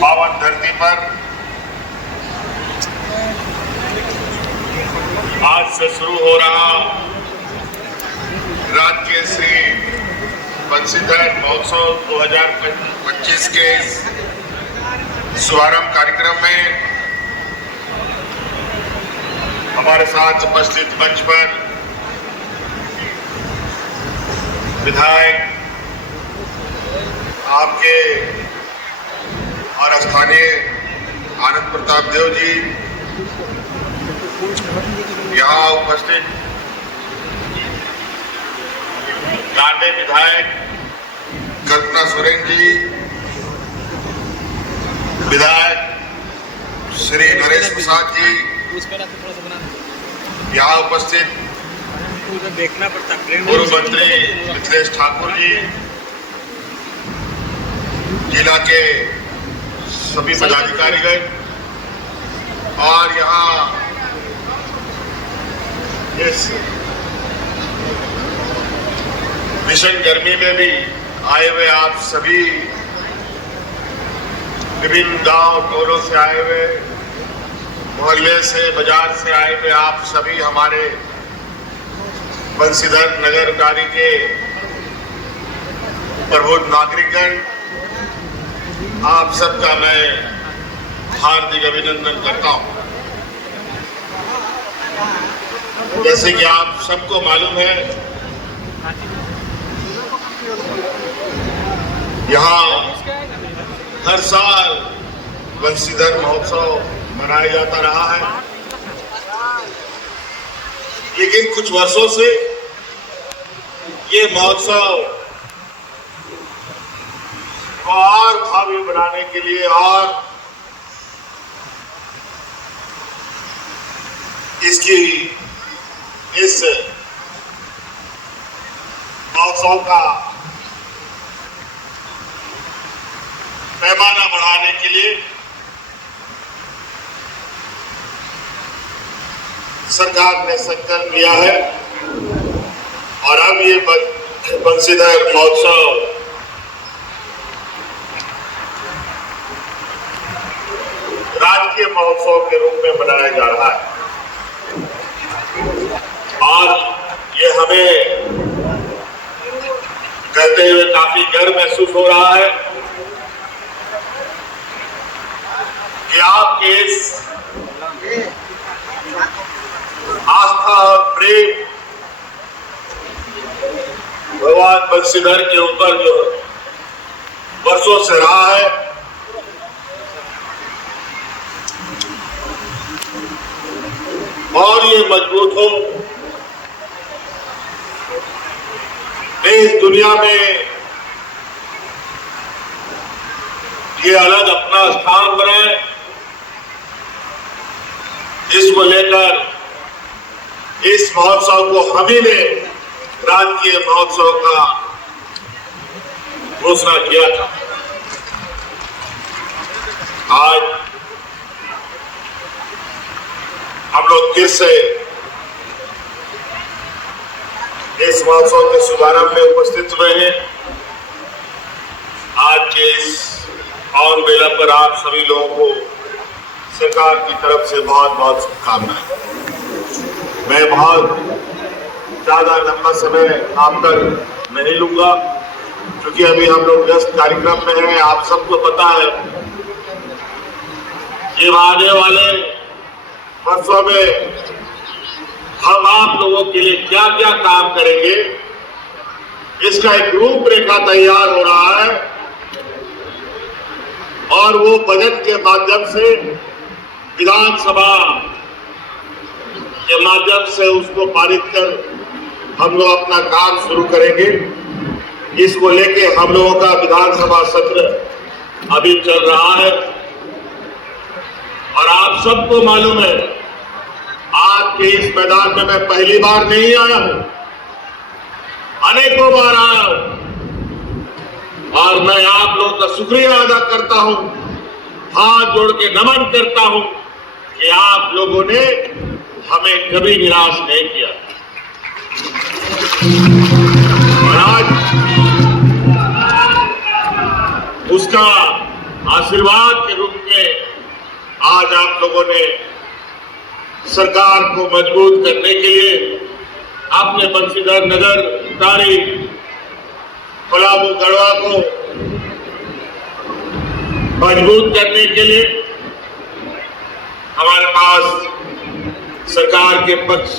पावन धरती पर आज से शुरू हो रहा राज्य श्री बंसीधर महोत्सव 2025 के शुभारंभ कार्यक्रम में हमारे साथ उपस्थित मंच पर विधायक आपके और स्थानीय आनंद प्रताप देव जी, यहाँ उपस्थित कांडे विधायक कल्पना सोरेन जी, विधायक श्री नरेश प्रसाद जी, यहाँ उपस्थित पूर्व मंत्री मिथिलेश ठाकुर जी, जिला के सभी पदाधिकारीगण और यहाँ इस भीषण गर्मी में भी आए हुए आप सभी, विभिन्न गांव टोलों से आए हुए, मोहल्ले से, बाजार से आए हुए आप सभी हमारे बंसीधर नगर निगम के प्रबुद्ध नागरिकगण, आप सबका मैं हार्दिक अभिनंदन करता हूं। जैसे कि आप सबको मालूम है, यहाँ हर साल बंसीधर महोत्सव मनाया जाता रहा है, लेकिन कुछ वर्षों से ये महोत्सव को और भावी बनाने के लिए और इसकी इस महोत्सव का पैमाना बढ़ाने के लिए सरकार ने संकल्प लिया है और अब ये बंसीधर महोत्सव राजकीय महोत्सव के रूप में मनाया जा रहा है और ये हमें कहते हुए काफी गर्व महसूस हो रहा है कि आपके इस आस्था और प्रेम भगवान बंसीधर के ऊपर जो वर्षों से रहा है, और ये मजबूत हो, इस दुनिया में ये अलग अपना स्थान बनाए, इसको लेकर इस महोत्सव को हम ही ने राजकीय महोत्सव का घोषणा किया था। आज हम लोग फिर से इस महोत्सव के शुभारंभ में उपस्थित हुए हैं। आज के इस पावन बेला पर आप सभी लोगों को सरकार की तरफ से बहुत बहुत शुभकामनाएं। मैं बहुत ज्यादा लंबा समय आप तक नहीं लूंगा, क्योंकि अभी हम लोग व्यस्त कार्यक्रम में हैं। आप सबको पता है कि आने वाले वर्षों में हम आप लोगों के लिए क्या क्या काम करेंगे, इसका एक रूपरेखा तैयार हो रहा है और वो बजट के माध्यम से, विधानसभा के माध्यम से उसको पारित कर हम लोग अपना काम शुरू करेंगे। इसको लेके हम लोगों का विधानसभा सत्र अभी चल रहा है और आप सबको मालूम है, आपके इस मैदान में मैं पहली बार नहीं आया हूं, अनेकों बार आया हूं और मैं आप लोगों का शुक्रिया अदा करता हूं, हाथ जोड़ के नमन करता हूं कि आप लोगों ने हमें कभी निराश नहीं किया। और आज उसका आशीर्वाद के रूप में आज आप लोगों ने सरकार को मजबूत करने के लिए आपने बंशीधर नगर तारी पलामू गढ़वा को मजबूत करने के लिए हमारे पास सरकार के पक्ष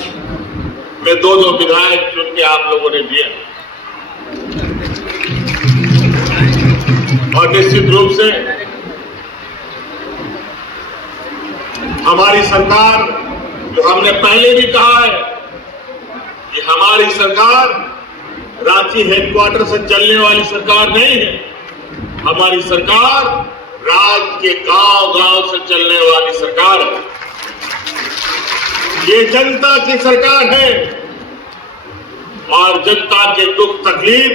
में दो विधायक चुन के आप लोगों ने दिया और निश्चित रूप से हमारी सरकार, जो हमने पहले भी कहा है कि हमारी सरकार रांची हेडक्वार्टर से चलने वाली सरकार नहीं है, हमारी सरकार राज्य के गांव-गांव से चलने वाली सरकार है। ये जनता की सरकार है और जनता के दुख तकलीफ,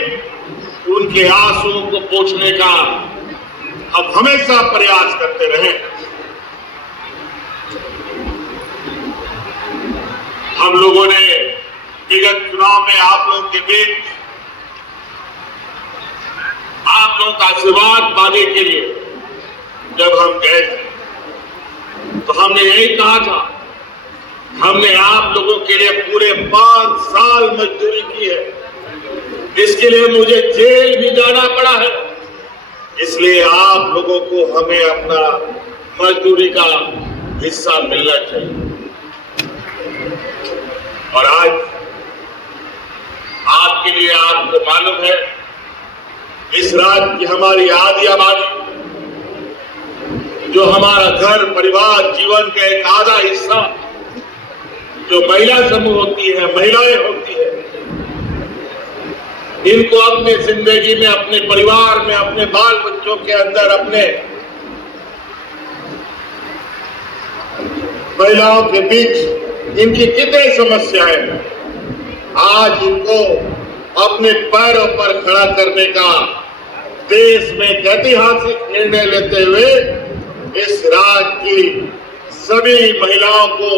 उनके आंसुओं को पोंछने का हम हमेशा प्रयास करते रहे। हम लोगों ने विगत चुनाव में आप लोगों के बीच आप लोगों का आशीर्वाद पाने के लिए जब हम गए थे तो हमने यही कहा था, हमने आप लोगों के लिए पूरे 5 साल मजदूरी की है, इसके लिए मुझे जेल भी जाना पड़ा है, इसलिए आप लोगों को हमें अपना मजदूरी का हिस्सा मिलना चाहिए। और आज आपके लिए आपको मालूम है, इस राज्य की हमारी आधी आबादी, जो हमारा घर परिवार जीवन का एक आधा हिस्सा जो महिला समूह होती है, महिलाएं होती है, इनको अपने जिंदगी में, अपने परिवार में, अपने बाल बच्चों के अंदर, अपने महिलाओं के बीच इनकी कितनी समस्याएं, आज इनको अपने पैरों पर खड़ा करने का देश में एक ऐतिहासिक निर्णय लेते हुए इस राज्य की सभी महिलाओं को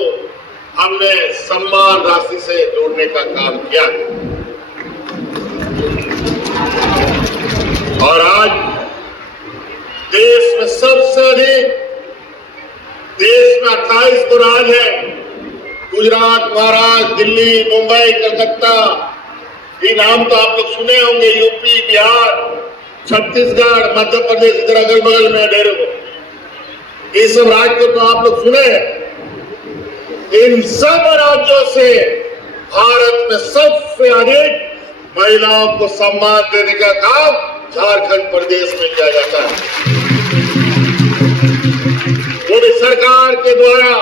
हमने सम्मान राशि से जोड़ने का काम किया। और आज देश में सबसे अधिक, देश में 28 तो राज्य है, गुजरात, महाराष्ट्र, दिल्ली, मुंबई, कलकत्ता, ये नाम तो आप लोग सुने होंगे, यूपी, बिहार, छत्तीसगढ़, मध्य प्रदेश, इधर अगल बगल में ढेर को, ये सब राज्य तो आप लोग सुने हैं। इन सब राज्यों से भारत में सबसे अधिक महिलाओं को सम्मान देने का काम झारखंड प्रदेश में किया जाता है। मोदी सरकार के द्वारा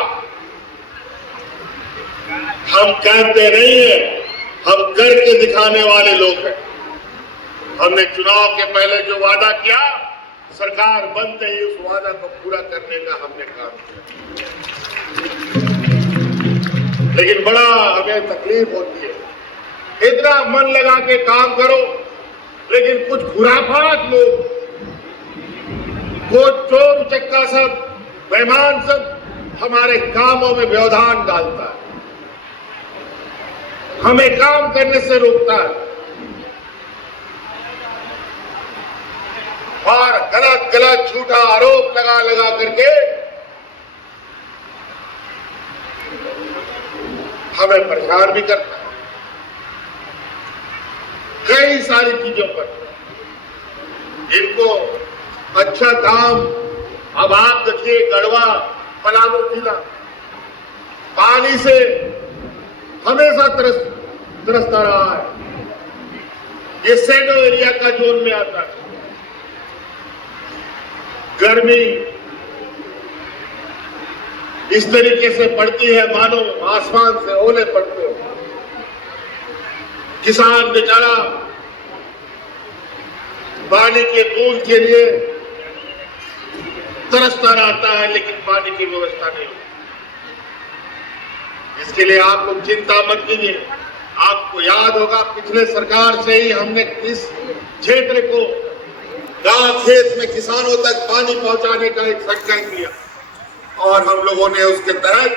हम कहते नहीं है, हम करके दिखाने वाले लोग हैं। हमने चुनाव के पहले जो वादा किया, सरकार बनते ही उस वादा को पूरा करने का हमने काम किया, लेकिन बड़ा हमें तकलीफ होती है। इतना मन लगा के काम करो, लेकिन कुछ खुराफात लोग, कुछ चोर चक्का सब, बेईमान सब हमारे कामों में व्यवधान डालता है, हमें काम करने से रोकता है और गलत गलत झूठा आरोप लगा लगा करके हमें परेशान भी करता है कई सारी चीजों पर। इनको अच्छा काम, अब आप देखिए गढ़वा, पलामू जिला पानी से हमेशा तरसता रहा है, ये सैडो एरिया का जोन में आता है। गर्मी इस तरीके से पड़ती है मानो आसमान से ओले पड़ते हो। किसान बेचारा पानी के बूंद के लिए तरसता रहता है, लेकिन पानी की व्यवस्था नहीं होती। इसके लिए आप लोग चिंता मत कीजिए। आपको याद होगा, पिछले सरकार से ही हमने इस क्षेत्र को गांव खेत में किसानों तक पानी पहुंचाने का एक संकल्प लिया और हम लोगों ने उसके तहत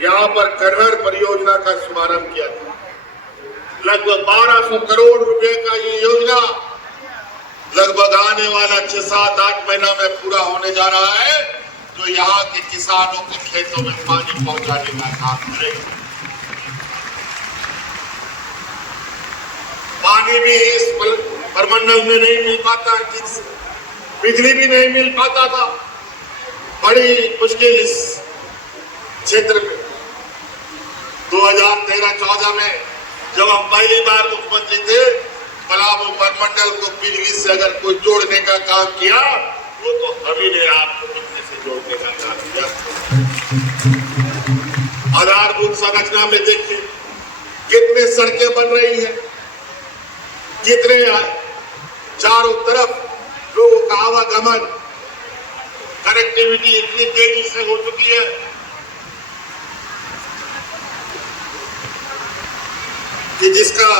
यहां पर करहर परियोजना का शुभारंभ किया था। लगभग 1200 करोड़ रुपए का ये योजना लगभग आने वाला 6-7-8 महीना में पूरा होने जा रहा है, जो यहाँ के किसानों के खेतों में पानी पहुंचाने का काम करेगा। पानी भी इस परमंडल में नहीं मिल पाता ठीक से, बिजली भी नहीं मिल पाता था, बड़ी मुश्किल इस क्षेत्र में। 2013-14 में जब हम पहली बार मुख्यमंत्री थे, पलामू परमंडल को बिजली से अगर कोई जोड़ने का काम किया, वो तो हम ही ने आपको बिजली से जोड़ने का काम किया। आधारभूत संरचना में देखिए कितने सड़कें बन रही हैं, कितने चारों तरफ लोगों का आवागमन, कनेक्टिविटी इतनी तेजी से हो चुकी है कि जिसका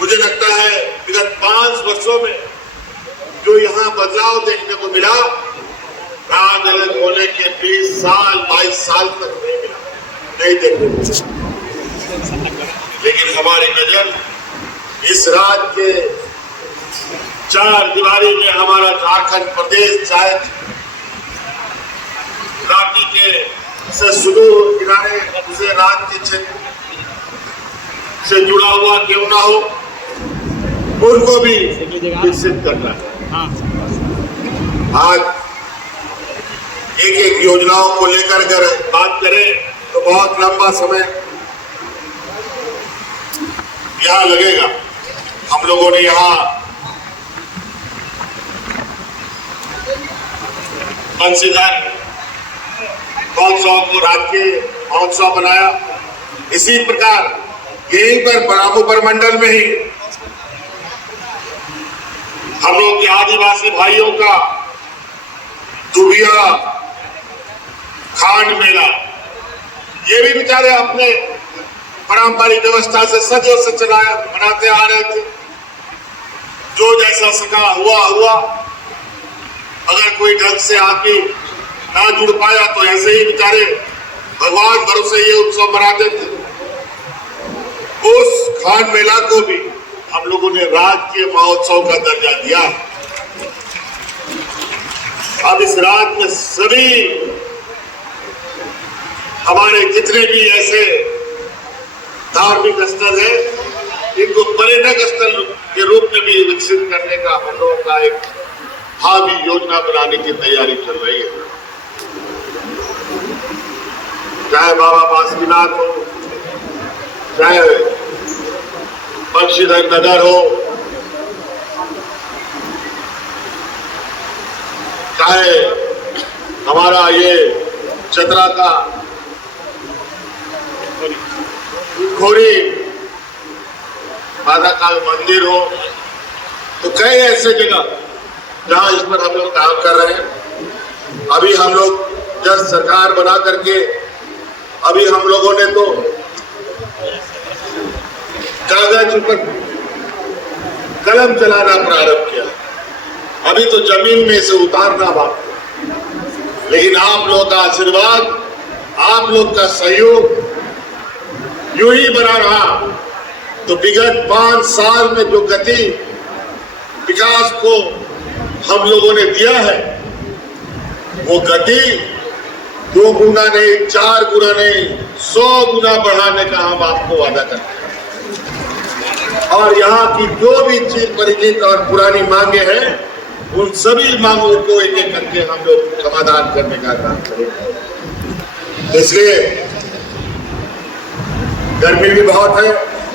मुझे लगता है विगत 5 वर्षों में जो यहाँ बदलाव देखने को मिला, राज अलग होने के 20 साल 22 साल तक नहीं मिला, नहीं देखने को मिला। लेकिन हमारी नजर इस राज्य के 4 दीवारी में हमारा झारखंड प्रदेश चाहे रांची के से सुदूर किनारे दूसरे राज्य के क्षेत्र से जुड़ा हुआ क्यों ना हो, उनको भी विकसित करना है। आज एक योजनाओं को लेकर अगर बात करें तो बहुत लंबा समय यहाँ लगेगा। हम लोगों ने यहाँ बंशीधर महोत्सव को राजकीय महोत्सव बनाया। इसी प्रकार यहीं पर पलामू परमंडल में ही हम लोग के आदिवासी भाइयों का दुबिया खांड मेला, ये भी बेचारे अपने पारंपरिक व्यवस्था से सदियों से चलाया बनाते आ रहे थे। जो जैसा सका हुआ, अगर कोई ढंग से आदमी ना जुड़ पाया तो ऐसे ही बेचारे भगवान भरोसे ये उत्सव मनाते थे। उस खान मेला को भी हम लोगों ने राजकीय महोत्सव का दर्जा दिया। अब इस राज्य में सभी हमारे जितने भी ऐसे धार्मिक स्थल है, इनको पर्यटक स्थल के रूप में भी विकसित करने का हम लोगों का एक भावी योजना बनाने की तैयारी चल रही है। चाहे बाबा बासुकीनाथ हो, चाहे बंशीधर नगर हो, चाहे हमारा ये चतरा का खोरी माता का मंदिर हो, तो कई ऐसे जगह जहां इस पर हम लोग काम कर रहे हैं। अभी हम लोग जब सरकार बना करके अभी हम लोगों ने तो कागज पर कलम चलाना प्रारंभ किया, अभी तो जमीन में से उतारना बाकी। लेकिन आप लोग का आशीर्वाद, आप लोग का सहयोग यूं ही बना रहा तो विगत 5 साल में जो गति विकास को हम लोगों ने दिया है, वो गति 2 गुना नहीं, 4 गुना नहीं, 100 गुना बढ़ाने का हम आपको वादा करते हैं। और यहाँ की जो भी चीज परिचित और पुरानी मांगे हैं, उन सभी मांगों को एक एक करके हम लोग समाधान करने का काम करेंगे। इसलिए गर्मी भी बहुत है,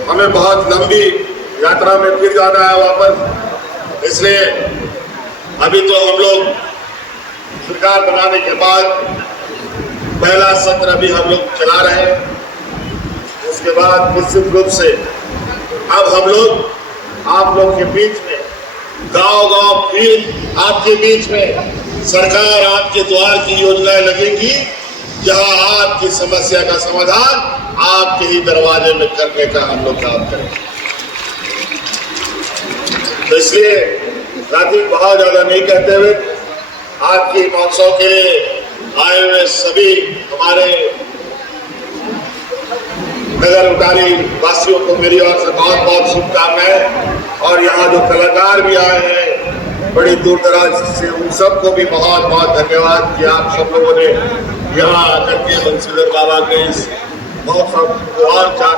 हमें बहुत लंबी यात्रा में फिर जाना है वापस। इसलिए अभी तो हम लोग सरकार बनाने के बाद पहला सत्र अभी हम लोग चला रहे हैं। उसके बाद निश्चित रूप से अब हम लोग आप लोग के बीच में गांव-गांव फिर आपके बीच में सरकार आपके द्वार की योजनाएं लगेंगी, जहां आपकी समस्या का समाधान आपके ही दरवाजे में करने का हम लोग काम करेंगे। तो इसलिए राजनीति बहुत ज्यादा नहीं कहते हुए आपके महोत्सव के लिए आए हुए सभी हमारे नगर उटारी वासियों को मेरी ओर से बहुत बहुत शुभकामनाएं। और यहाँ जो कलाकार भी आए हैं बड़ी दूर दराज से, उन सबको भी बहुत बहुत धन्यवाद कि आप सब लोगों ने यहाँ आकर के बंसीधर बाबा के इस महोत्सव को और चार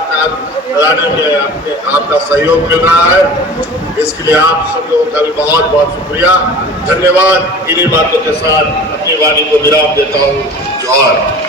कराने में आपका सहयोग मिल रहा है। इसके लिए आप सब लोगों का भी बहुत बहुत शुक्रिया, धन्यवाद। इन्हीं बातों के साथ अपनी वाणी को विराम देता हूँ। जोहार।